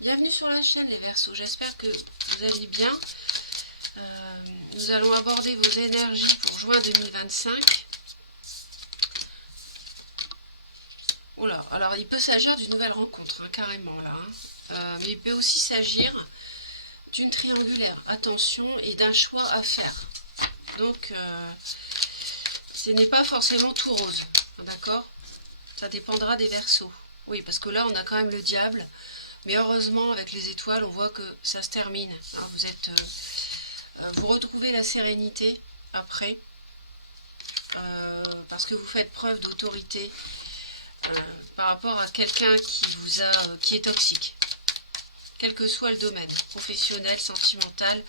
Bienvenue sur la chaîne les Verseaux, j'espère que vous allez bien. Nous allons aborder vos énergies pour juin 2025. Oh là, alors il peut s'agir d'une nouvelle rencontre, hein, carrément là. Mais il peut aussi s'agir d'une triangulaire, attention, et d'un choix à faire. Donc ce n'est pas forcément tout rose, d'accord? Ça dépendra des Verseaux. Oui, parce que là on a quand même le diable. Mais heureusement, avec les étoiles, on voit que ça se termine. Hein, vous retrouvez la sérénité après, parce que vous faites preuve d'autorité par rapport à quelqu'un qui est toxique, quel que soit le domaine, professionnel, sentimental,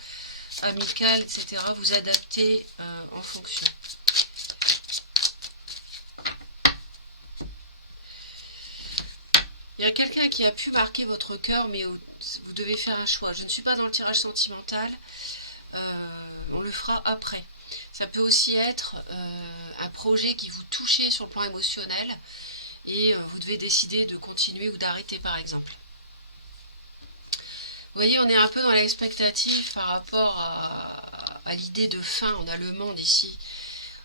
amical, etc. Vous adaptez en fonction. Il y a quelqu'un qui a pu marquer votre cœur, mais vous devez faire un choix. Je ne suis pas dans le tirage sentimental, on le fera après. Ça peut aussi être un projet qui vous touchez sur le plan émotionnel et vous devez décider de continuer ou d'arrêter par exemple. Vous voyez, on est un peu dans l'expectative par rapport à l'idée de fin. On a le monde ici,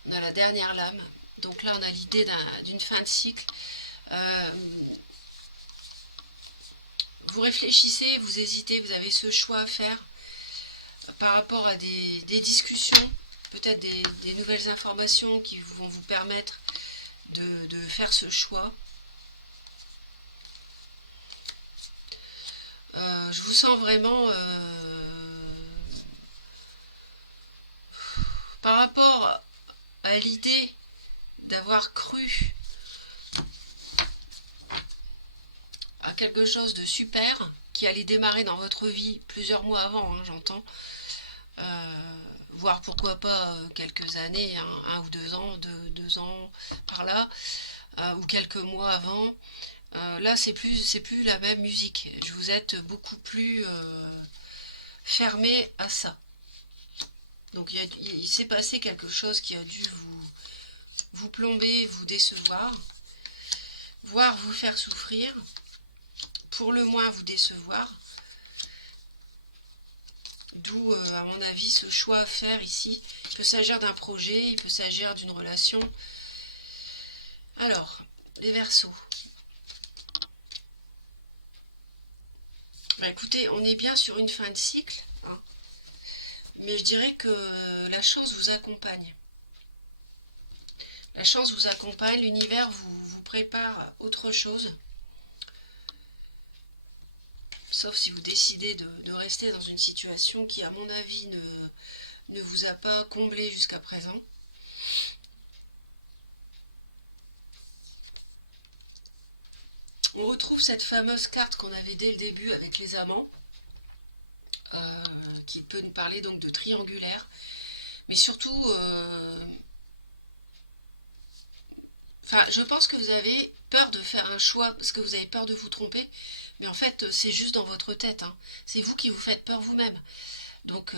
on a la dernière lame. Donc là, on a l'idée d'une fin de cycle. Vous réfléchissez, vous hésitez, vous avez ce choix à faire par rapport à des discussions, peut-être des nouvelles informations qui vont vous permettre de faire ce choix. Je vous sens vraiment par rapport à l'idée d'avoir cru à quelque chose de super qui allait démarrer dans votre vie plusieurs mois avant, hein, j'entends, voire pourquoi pas quelques années, hein, 1 ou 2 ans, 2 ans par là, ou quelques mois avant. Là, c'est plus la même musique. Vous êtes beaucoup plus fermé à ça. Donc il s'est passé quelque chose qui a dû vous plomber, vous décevoir, voire vous faire souffrir, pour le moins vous décevoir. D'où, à mon avis, ce choix à faire ici. Il peut s'agir d'un projet, il peut s'agir d'une relation. Alors, les Verseaux. Bah, écoutez, on est bien sur une fin de cycle, hein, mais je dirais que la chance vous accompagne. La chance vous accompagne, l'univers vous prépare autre chose. Sauf si vous décidez de rester dans une situation qui, à mon avis, ne vous a pas comblé jusqu'à présent. On retrouve cette fameuse carte qu'on avait dès le début avec les amants, qui peut nous parler donc de triangulaire, mais surtout, je pense que vous avez peur de faire un choix parce que vous avez peur de vous tromper, mais en fait, c'est juste dans votre tête, hein. C'est vous qui vous faites peur vous-même. Donc,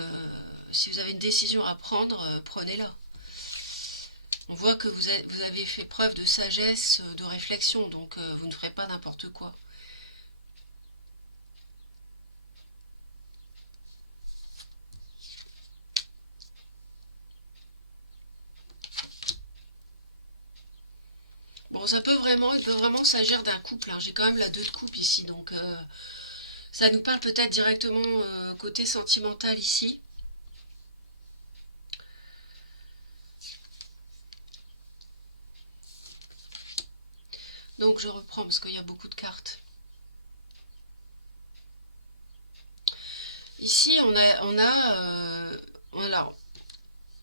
si vous avez une décision à prendre, prenez-la. On voit que vous avez fait preuve de sagesse, de réflexion, donc vous ne ferez pas n'importe quoi. Bon, il peut vraiment s'agir d'un couple, hein. J'ai quand même la 2 de coupe ici, donc ça nous parle peut-être directement côté sentimental ici. Donc je reprends parce qu'il y a beaucoup de cartes. Ici, alors,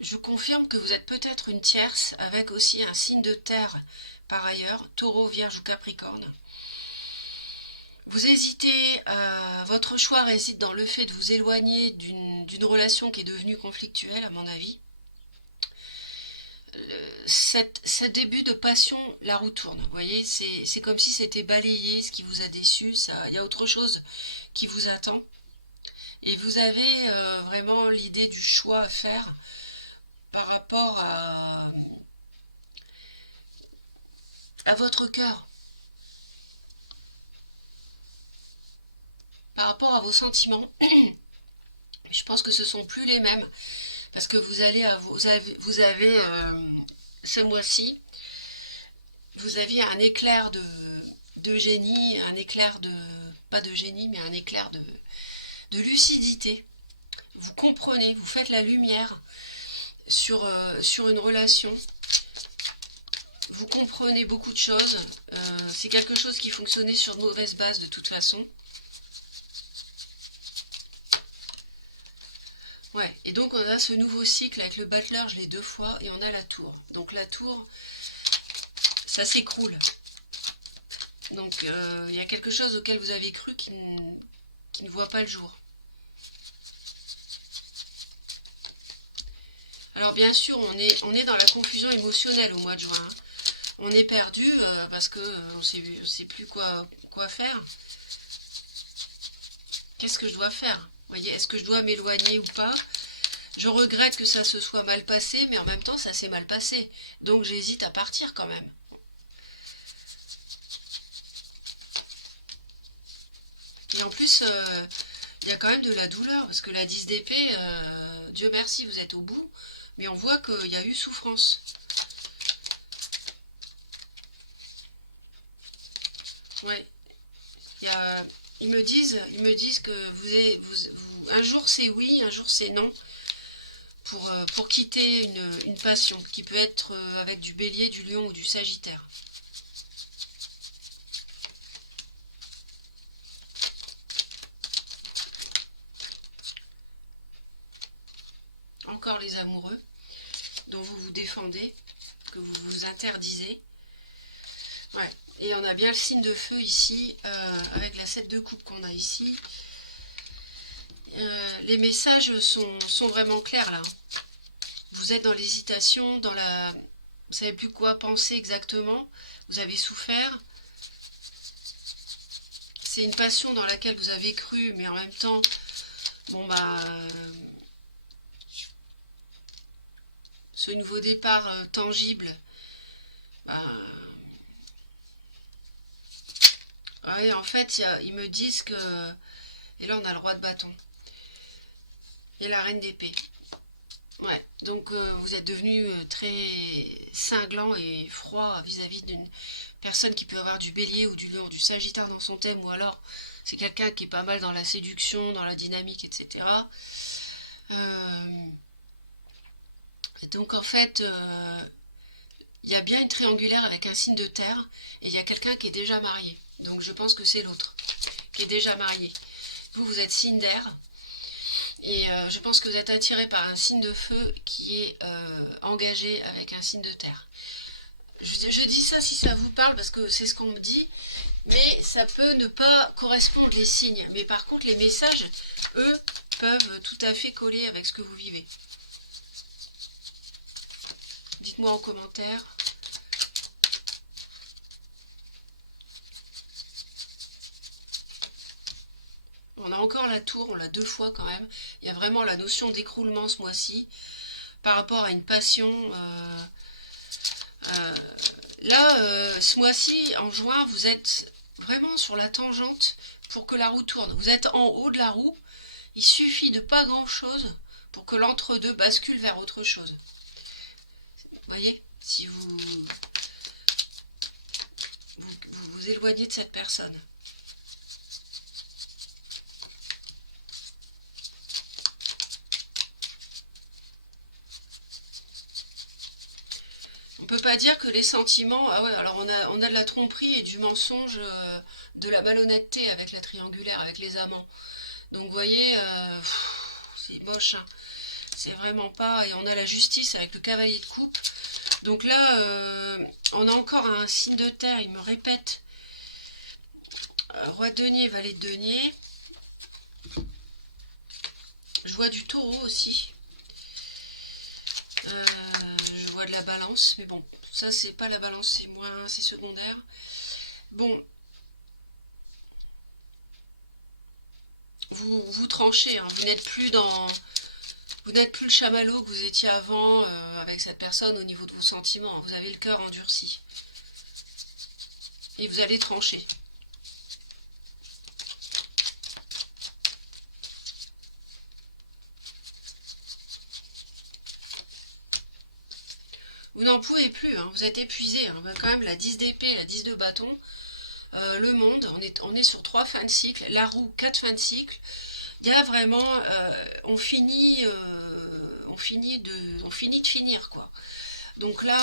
je confirme que vous êtes peut-être une tierce avec aussi un signe de terre par ailleurs, taureau, vierge ou capricorne. Vous hésitez, votre choix réside dans le fait de vous éloigner d'une relation qui est devenue conflictuelle, à mon avis. Ce début de passion, la roue tourne. Vous voyez, c'est comme si c'était balayé, ce qui vous a déçu. Il y a autre chose qui vous attend. Et vous avez vraiment l'idée du choix à faire par rapport à votre cœur. par rapport à vos sentiments. Je pense que ce sont plus les mêmes parce que vous avez ce mois-ci, vous aviez un éclair de génie, un éclair de, pas de génie, mais un éclair de lucidité. Vous comprenez, vous faites la lumière sur une relation. Vous comprenez beaucoup de choses. C'est quelque chose qui fonctionnait sur de mauvaises bases de toute façon. Ouais, et donc on a ce nouveau cycle avec le battleur, je l'ai 2 fois, et on a la tour. Donc la tour, ça s'écroule. Donc il y a quelque chose auquel vous avez cru qui ne voit pas le jour. Alors bien sûr, on est dans la confusion émotionnelle au mois de juin. Hein. On est perdu parce que on sait plus quoi faire. Qu'est-ce que je dois faire? Vous voyez, est-ce que je dois m'éloigner ou pas? Je regrette que ça se soit mal passé, mais en même temps, ça s'est mal passé. Donc j'hésite à partir quand même. Et en plus, il y a quand même de la douleur, parce que la 10 d'épée, Dieu merci, vous êtes au bout, mais on voit qu'il y a eu souffrance. Ouais. Ils me disent que un jour c'est oui, un jour c'est non, pour quitter une passion, qui peut être avec du bélier, du lion ou du sagittaire. Encore les amoureux, dont vous vous défendez, que vous vous interdisez. Ouais. Et on a bien le signe de feu ici, avec la 7 de coupe qu'on a ici. Les messages sont vraiment clairs là. Vous êtes dans l'hésitation, vous ne savez plus quoi penser exactement. Vous avez souffert. C'est une passion dans laquelle vous avez cru, mais en même temps, bon bah, ce nouveau départ tangible, bah, ouais, en fait, ils me disent que, et là on a le roi de bâton et la reine d'épée. Ouais, donc vous êtes devenu très cinglant et froid vis-à-vis d'une personne qui peut avoir du bélier ou du lion, du sagittaire dans son thème, ou alors c'est quelqu'un qui est pas mal dans la séduction, dans la dynamique, etc. Donc en fait, il y a bien une triangulaire avec un signe de terre, et il y a quelqu'un qui est déjà marié. Donc je pense que c'est l'autre, qui est déjà marié. Vous êtes signe d'air, et je pense que vous êtes attiré par un signe de feu qui est engagé avec un signe de terre. Je dis ça si ça vous parle parce que c'est ce qu'on me dit, mais ça peut ne pas correspondre les signes. Mais par contre, les messages, eux, peuvent tout à fait coller avec ce que vous vivez. Dites-moi en commentaire. On a encore la tour, on l'a 2 fois quand même. Il y a vraiment la notion d'écroulement ce mois-ci par rapport à une passion. Là, ce mois-ci, en juin, vous êtes vraiment sur la tangente pour que la roue tourne. Vous êtes en haut de la roue. Il suffit de pas grand-chose pour que l'entre-deux bascule vers autre chose. Vous voyez, si vous éloignez de cette personne. On peut pas dire que les sentiments... Ah ouais, alors on a de la tromperie et du mensonge, de la malhonnêteté avec la triangulaire, avec les amants. Donc vous voyez, c'est moche, hein. C'est vraiment pas... Et on a la justice avec le cavalier de coupe. Donc là, on a encore un signe de terre, il me répète. Roi de denier, valet de denier. Je vois du taureau aussi. Je vois de la balance, mais bon, ça c'est pas la balance, c'est secondaire. Bon, vous tranchez, hein, vous n'êtes plus le chamallow que vous étiez avant avec cette personne au niveau de vos sentiments. Vous avez le cœur endurci. Et vous allez trancher. Vous n'en pouvez plus, hein, vous êtes épuisé. Hein, quand même, la 10 d'épée, la 10 de bâton, le monde, on est sur 3 fins de cycle, la roue, 4 fins de cycle. Il y a vraiment, on finit de finir, quoi. Donc là,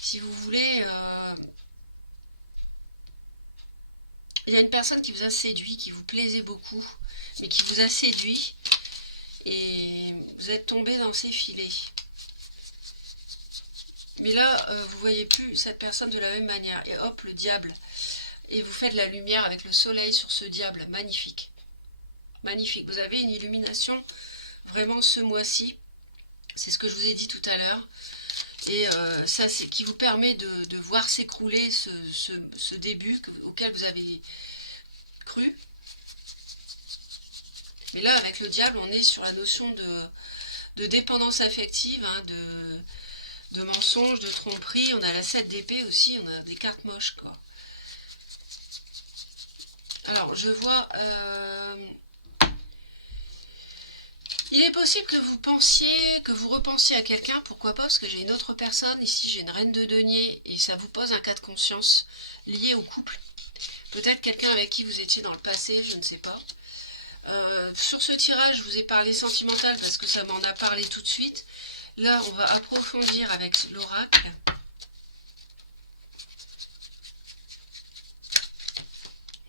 si vous voulez, il y a une personne qui vous a séduit, qui vous plaisait beaucoup, mais qui vous a séduit, et vous êtes tombé dans ses filets. Mais là, vous voyez plus cette personne de la même manière. Et hop, le diable. Et vous faites la lumière avec le soleil sur ce diable. Magnifique. Magnifique. Vous avez une illumination vraiment ce mois-ci. C'est ce que je vous ai dit tout à l'heure. Et ça, c'est qui vous permet de voir s'écrouler ce début auquel vous avez cru. Mais là, avec le diable, on est sur la notion de dépendance affective, hein, de mensonges, de tromperie. On a la 7 d'épée aussi, on a des cartes moches, quoi. Alors, je vois... il est possible que vous pensiez, que vous repensiez à quelqu'un, pourquoi pas, parce que j'ai une autre personne, ici j'ai une reine de denier, et ça vous pose un cas de conscience lié au couple. Peut-être quelqu'un avec qui vous étiez dans le passé, je ne sais pas. Sur ce tirage, je vous ai parlé sentimental parce que ça m'en a parlé tout de suite. Là, on va approfondir avec l'oracle.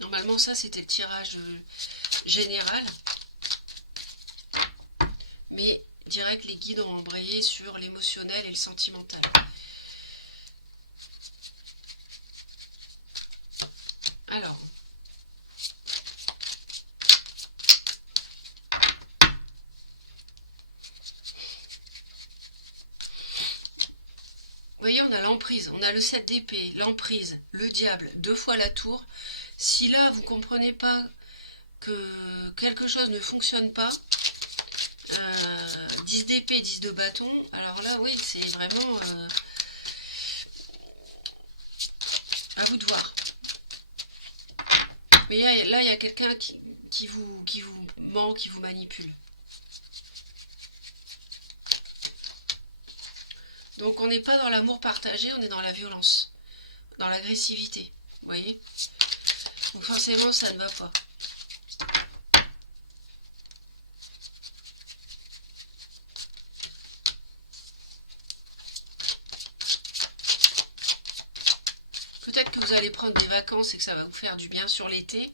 Normalement, ça, c'était le tirage général. Mais direct, les guides ont embrayé sur l'émotionnel et le sentimental. Alors, vous voyez, on a l'emprise, on a le 7 d'épée, l'emprise, le diable, 2 fois la tour. Si là, vous ne comprenez pas que quelque chose ne fonctionne pas, 10 d'épée, 10 de bâton, alors là, oui, c'est vraiment à vous de voir. Mais là, il y a quelqu'un qui vous ment, qui vous manipule. Donc on n'est pas dans l'amour partagé, on est dans la violence, dans l'agressivité, vous voyez. Donc forcément, ça ne va pas. Peut-être que vous allez prendre des vacances et que ça va vous faire du bien sur l'été.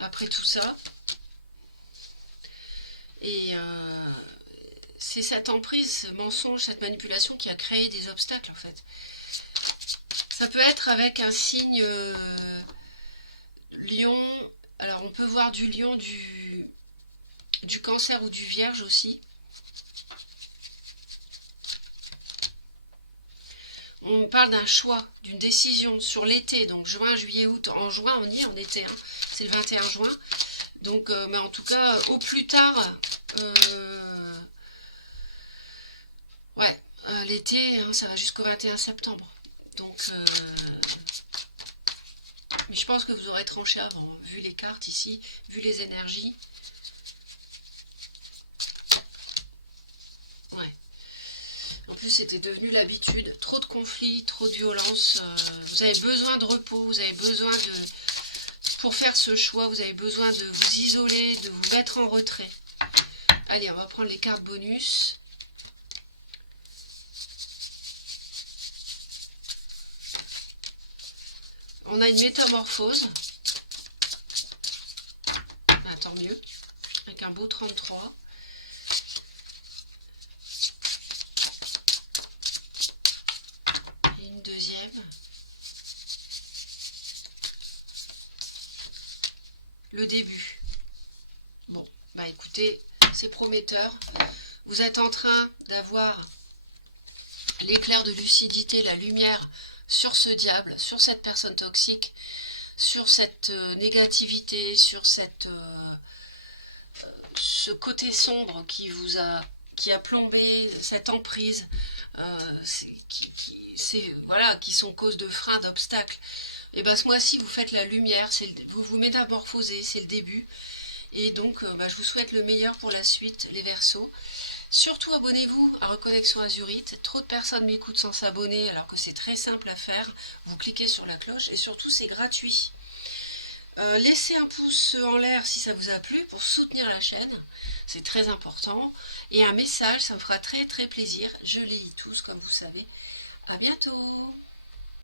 Après tout ça. Et c'est cette emprise, ce mensonge, cette manipulation qui a créé des obstacles en fait. Ça peut être avec un signe lion. Alors on peut voir du lion, du cancer ou du vierge aussi. On parle d'un choix, d'une décision sur l'été, donc juin, juillet, août. En juin, on y est en été, hein. C'est le 21 juin. Donc, mais en tout cas, au plus tard, ouais, l'été, hein, ça va jusqu'au 21 septembre. Donc, mais je pense que vous aurez tranché avant, vu les cartes ici, vu les énergies. Ouais. En plus, c'était devenu l'habitude. Trop de conflits, trop de violence. Vous avez besoin de repos, vous avez besoin de... Pour faire ce choix, vous avez besoin de vous isoler, de vous mettre en retrait. Allez, on va prendre les cartes bonus. On a une métamorphose. Ben, tant mieux. Avec un beau 33. Et une deuxième. Le début. Bon, bah écoutez, c'est prometteur. Vous êtes en train d'avoir l'éclair de lucidité, la lumière sur ce diable, sur cette personne toxique, sur cette négativité, sur cette, ce côté sombre qui a plombé cette emprise, voilà, qui sont cause de freins, d'obstacles. Et bien ce mois-ci, vous faites la lumière, vous vous métamorphosez, c'est le début. Et donc, je vous souhaite le meilleur pour la suite, les Verseaux. Surtout abonnez-vous à Reconnexion Azurite. Trop de personnes m'écoutent sans s'abonner alors que c'est très simple à faire. Vous cliquez sur la cloche et surtout c'est gratuit. Laissez un pouce en l'air si ça vous a plu pour soutenir la chaîne, c'est très important. Et un message, ça me fera très très plaisir. Je les lis tous comme vous savez. À bientôt.